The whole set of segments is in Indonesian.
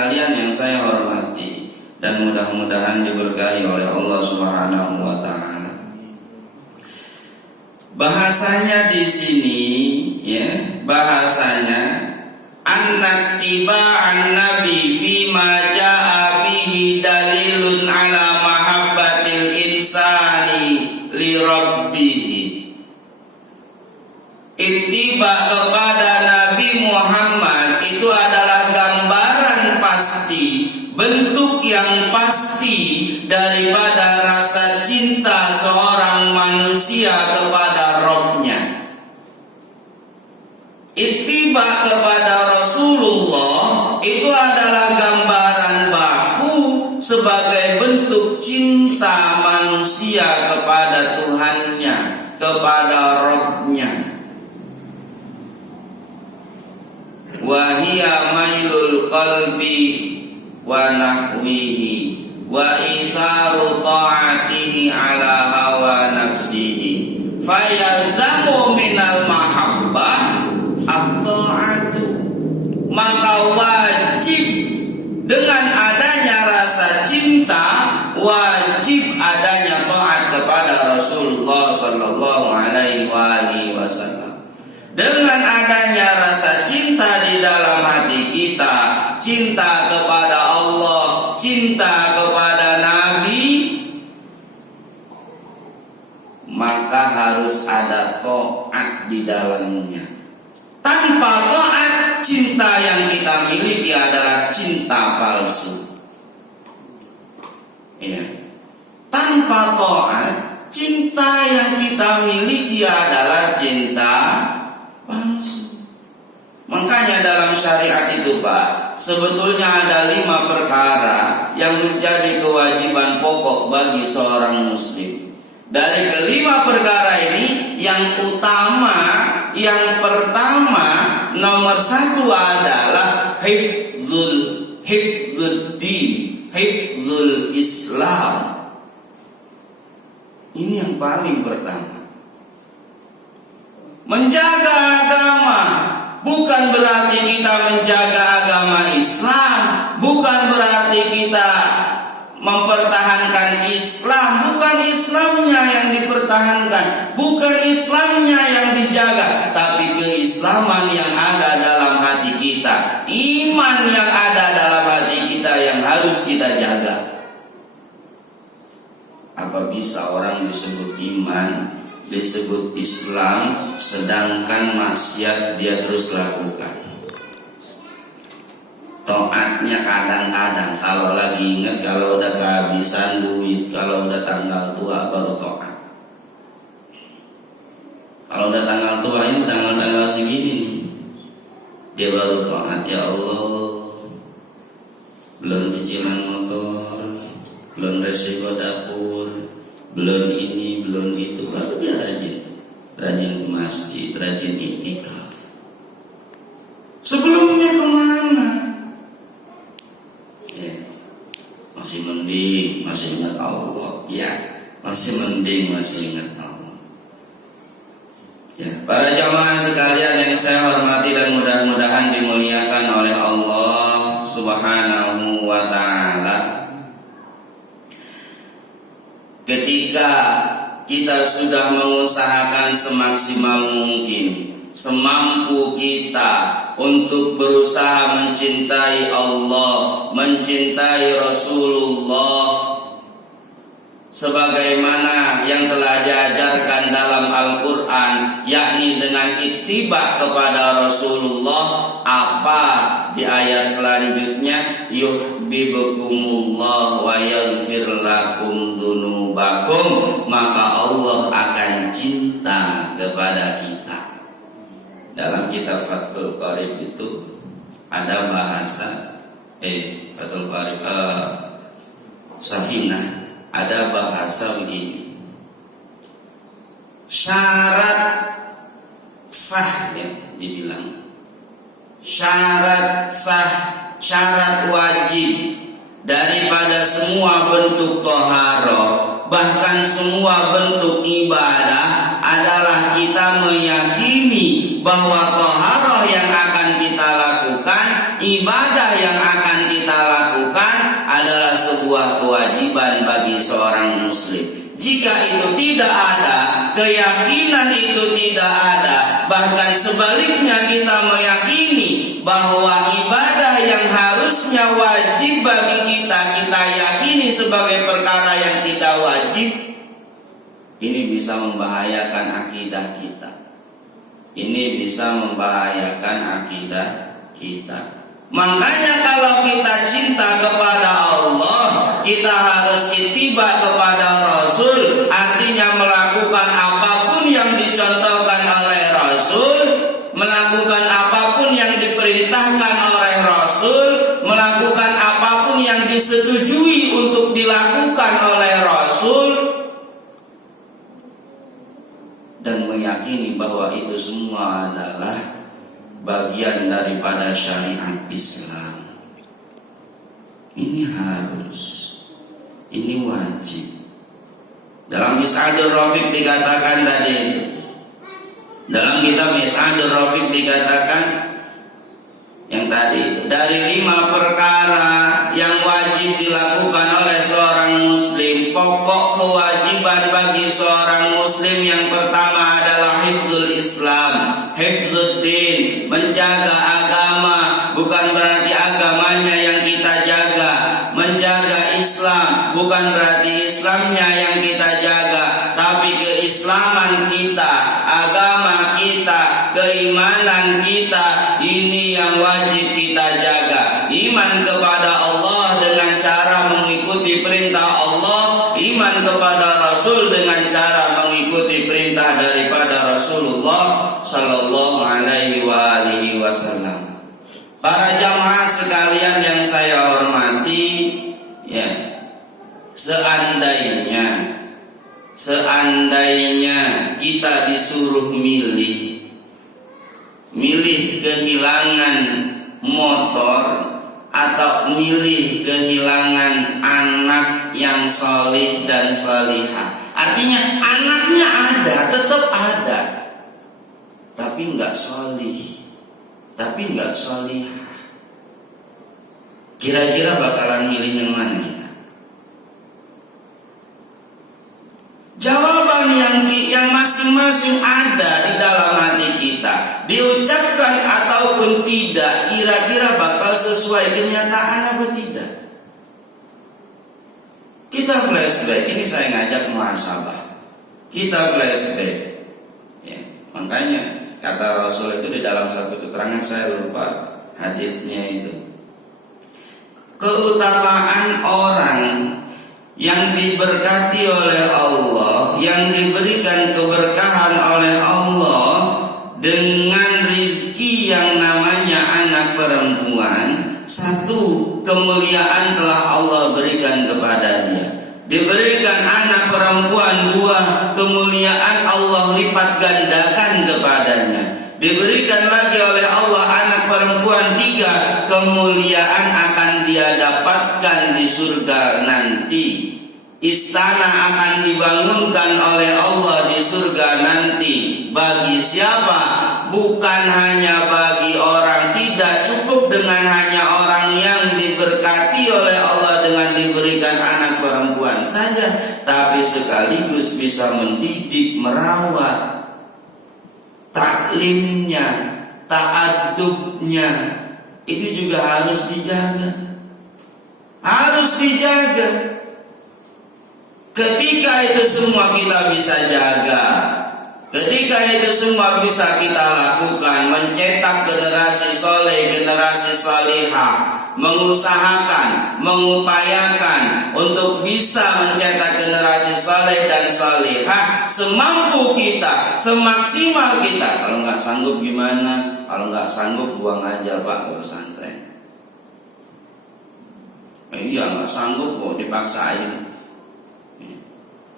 sekalian yang saya hormati dan mudah-mudahan diberkahi oleh Allah Subhanahu wa taala. Bahasanya di sini bahasanya annatiba'an nabi fima ja'a bihi dalilun ala mahabbatil insani li rabbih. Ittiba kepada Nabi Muhammad itu adalah gambaran pasti, bentuk yang pasti daripada rasa cinta seorang manusia kepada Rabb-nya. Ittiba kepada Rasulullah itu adalah gambaran baku sebagai bentuk cinta manusia kepada Tuhannya, kepada Rabb-nya. Wahia mailul qalbi wa nahwihi wa itharu ta'atihi ala hawa nafsihi fayalzamu minal mahabbah at-ta'atu. Maka wajib dengan adanya rasa cinta, wajib adanya taat kepada Rasulullah sallallahu alaihi wasallam. Dengan adanya rasa cinta di dalam hati kita, cinta kepada Allah, cinta kepada Nabi, maka harus ada taat di dalamnya. Tanpa taat, cinta yang kita miliki adalah cinta palsu. Ya. Tanpa taat, cinta yang kita miliki adalah cinta palsu. Makanya dalam syariat itu Pak, sebetulnya ada 5 perkara yang menjadi kewajiban pokok bagi seorang muslim. Dari kelima perkara ini, yang utama, yang pertama, nomor 1 adalah hifdzul din, hifdzul Islam. Ini yang paling pertama. Menjaga agama bukan berarti kita menjaga agama Islam, bukan berarti kita mempertahankan Islam, bukan Islamnya yang dipertahankan, bukan Islamnya yang dijaga, tapi keislaman yang ada dalam hati kita, iman yang ada dalam hati kita yang harus kita jaga. Apa bisa orang disebut iman, disebut Islam, sedangkan maksiat dia terus lakukan? Taatnya kadang-kadang, kalau lagi ingat, kalau udah kehabisan duit, kalau udah tanggal tua baru taat. Kalau udah tanggal tua, ini tanggal segini nih, dia baru taat. Ya Allah, belum cicilan motor, belum resiko dapur, belum ini, belum itu, baru dia rajin ke masjid, rajin iktikaf. Sebelumnya kemana? Ya, masih mending, masih ingat Allah. Ya, masih mending, masih ingat Allah. Ya, para jamaah sekalian yang saya hormati dan mudah-mudahan dimuliakan oleh Allah Subhanahu wa ta'ala. Ketika kita sudah mengusahakan semaksimal mungkin, semampu kita untuk berusaha mencintai Allah, mencintai Rasulullah sebagaimana yang telah diajarkan dalam Al-Quran, yakni dengan ittiba kepada Rasulullah. Apa di ayat selanjutnya? Yuhibbukumullah wa yaghfir lakum dzunubakum, maka Allah akan cinta kepada kita. Dalam kitab Fathul Qarib itu ada bahasa Fathul Qarib Safinah, ada bahasa begini. Syarat sah, ya, dibilang syarat sah, syarat wajib daripada semua bentuk toharoh, bahkan semua bentuk ibadah adalah kita meyakini bahwa toharoh yang akan kita lakukan ibadah yang akan kita lakukan adalah sebuah kewajiban bagi seorang muslim. Jika itu tidak ada, keyakinan itu tidak ada, bahkan sebaliknya kita meyakini bahwa ibadah yang harusnya wajib bagi kita, kita yakini sebagai perkara yang tidak wajib, ini bisa membahayakan akidah kita. Ini bisa membahayakan akidah kita. Makanya kalau kita cinta kepada Allah, kita harus ittiba kepada Rasul. Artinya melakukan apapun yang dicontohkan oleh Rasul, melakukan apapun yang diperintahkan oleh Rasul, melakukan apapun yang disetujui untuk dilakukan oleh Rasul, dan meyakini bahwa itu semua adalah bagian daripada syariat Islam. Ini harus, ini wajib. Dalam Is'adur Rafiq dikatakan tadi itu, dalam kitab Is'adur Rafiq dikatakan yang tadi itu, dari 5 perkara yang wajib dilakukan oleh seorang muslim, pokok kewajiban bagi seorang muslim yang pertama adalah hifdzul Islam, hifdzuddin, menjaga agama, bukan berarti agamanya yang kita jaga. Menjaga Islam bukan berarti Islamnya yang kita jaga, tapi keislaman kita, agama kita, keimanan kita, ini yang wajib kita jaga. Iman kepada Allah dengan cara mengikuti perintah Allah, iman kepada Rasul dengan cara mengikuti perintah daripada Rasulullah Sallallahu Alaihi Wasallam. Para jamaah sekalian yang saya hormati, ya, seandainya kita disuruh milih kehilangan motor atau milih kehilangan anak yang solih dan solihah, artinya anaknya ada, tetap ada, tapi nggak solih, tapi nggak solihah, kira-kira bakalan milih yang mana kita? Jawaban yang masing-masing ada di dalam hati kita, diucapkan ataupun tidak, kira-kira bakal sesuai kenyataan apa tidak? Kita flashback, ini saya ngajak muhasabah. Kita flashback, ya, makanya kata Rasul itu di dalam satu keterangan, saya lupa hadisnya itu, keutamaan orang yang diberkati oleh Allah, yang diberikan keberkahan oleh Allah dengan rizki yang namanya anak perempuan, satu, kemuliaan telah Allah berikan kepada dia. Diberikan anak perempuan, 2, kemuliaan Allah lipat gandakan kepadanya. Diberikan lagi oleh Allah anak perempuan, 3, kemuliaan akan dia dapatkan di surga nanti. Istana akan dibangunkan oleh Allah di surga nanti. Bagi siapa? Bukan hanya bagi orang, tidak cukup dengan hanya orang yang diberkati oleh Allah dengan diberikan anak perempuan saja, tapi sekaligus bisa mendidik, merawat, taklimnya, ta'adubnya, itu juga harus dijaga. Harus dijaga. Ketika itu semua kita bisa jaga, ketika itu semua bisa kita lakukan, mencetak generasi soleh, generasi salihah, mengusahakan, mengupayakan untuk bisa mencetak generasi soleh dan salihah semampu kita, semaksimal kita. Kalau nggak sanggup gimana? Kalau nggak sanggup buang aja Pak ke pesantren. Iya, nggak sanggup kok dipaksain.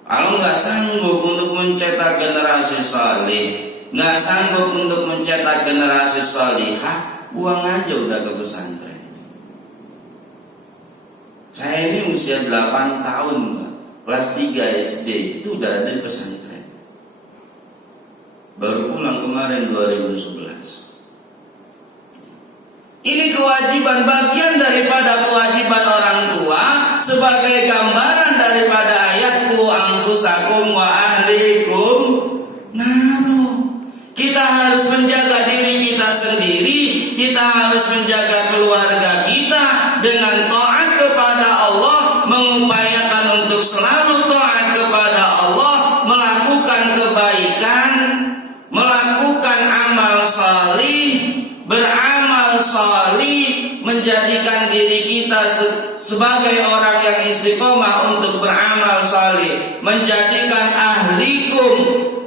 Kalau nggak sanggup untuk mencetak generasi saleh, nggak sanggup untuk mencetak generasi salihah, buang aja udah ke pesantren. Saya ini usia 8 tahun, kelas 3 SD itu udah ada di pesantren. Baru pulang kemarin 2011. Ini kewajiban, bagian daripada kewajiban orang tua sebagai gambaran daripada ayat qu anfusakum wa ahlikum naru. Kita harus menjaga diri kita sendiri, kita harus menjaga keluarga kita dengan taat kepada Allah, mengupayakan untuk selalu taat kepada Allah, melakukan kebaikan, melakukan amal salih, beramal salih, menjadikan diri kita sebagai orang yang istiqomah untuk beramal salih, menjadikan ahlikum,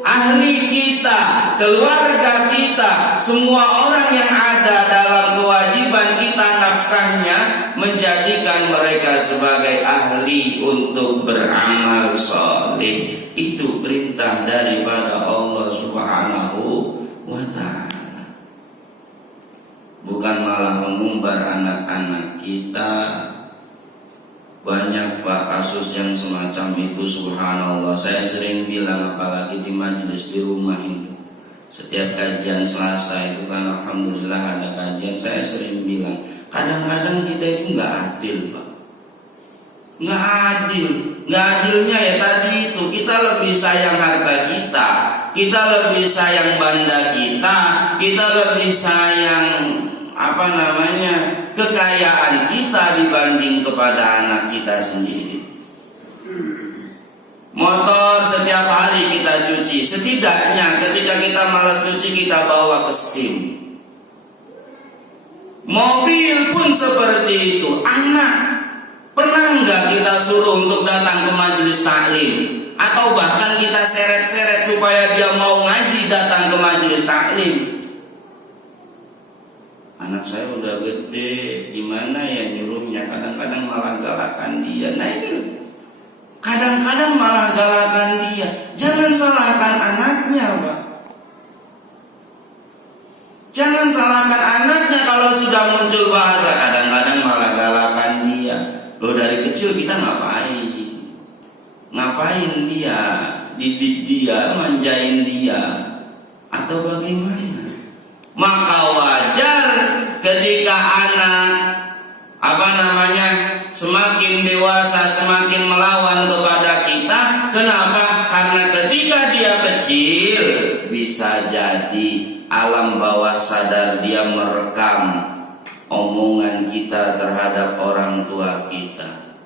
ahli kita, keluarga kita, semua orang yang ada dalam kewajiban kita nafkahnya, menjadikan mereka sebagai ahli untuk beramal salih. Itu perintah daripada Allah Subhanahu wa ta'ala. Bukan malah mengumbar anak-anak kita. Banyak Pak kasus yang semacam itu, subhanallah. Saya sering bilang, apalagi di majelis di rumah itu, setiap kajian Selasa itu kan alhamdulillah ada kajian, saya sering bilang, kadang-kadang kita itu nggak adil Pak. Nggak adil. Nggak adilnya ya tadi itu, kita lebih sayang harta kita lebih sayang banda kita lebih sayang kekayaan kita dibanding kepada anak kita sendiri. Motor setiap hari kita cuci, setidaknya ketika kita malas cuci kita bawa ke steam. Mobil pun seperti itu. Anak, pernah nggak kita suruh untuk datang ke majelis taklim, atau bahkan kita seret-seret supaya dia mau ngaji datang ke majelis taklim? Anak saya udah gede, gimana ya nyuruhnya? Kadang-kadang malah galakan dia. Nah ini, kadang-kadang malah galakan dia. Jangan salahkan anaknya Pak. Jangan salahkan anaknya kalau sudah muncul bahasa. Kadang-kadang malah galakan dia. Loh, dari kecil kita ngapain dia, didik dia, manjain dia, atau bagaimana? Maka wajar ketika anak semakin dewasa, semakin melawan kepada kita. Kenapa? Karena ketika dia kecil, bisa jadi alam bawah sadar dia merekam omongan kita terhadap orang tua kita.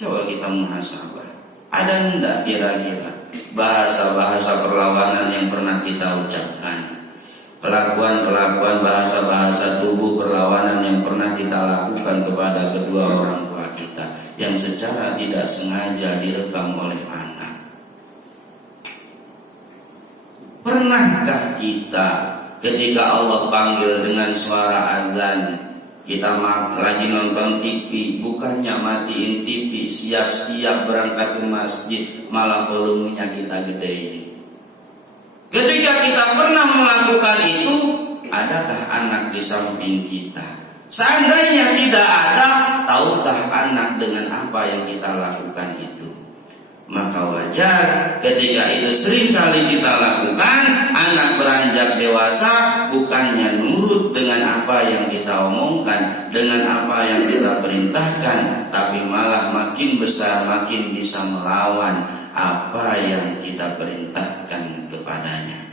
Coba kita muhasabah. Ada enggak kira-kira bahasa-bahasa perlawanan yang pernah kita ucapkan? Kelakuan-kelakuan, bahasa-bahasa tubuh perlawanan yang pernah kita lakukan kepada kedua orang tua kita, yang secara tidak sengaja direkam oleh anak. Pernahkah kita ketika Allah panggil dengan suara azan, kita lagi nonton TV, bukannya matiin TV, siap-siap berangkat ke masjid, malah volumenya kita gedein? Ketika kita pernah melakukan itu, adakah anak di samping kita? Seandainya tidak ada, tahukah anak dengan apa yang kita lakukan itu? Maka wajar ketika itu sering kali kita lakukan, anak beranjak dewasa bukannya nurut dengan apa yang kita omongkan, dengan apa yang kita perintahkan, tapi malah makin besar makin bisa melawan apa yang kita perintahkan kepadanya.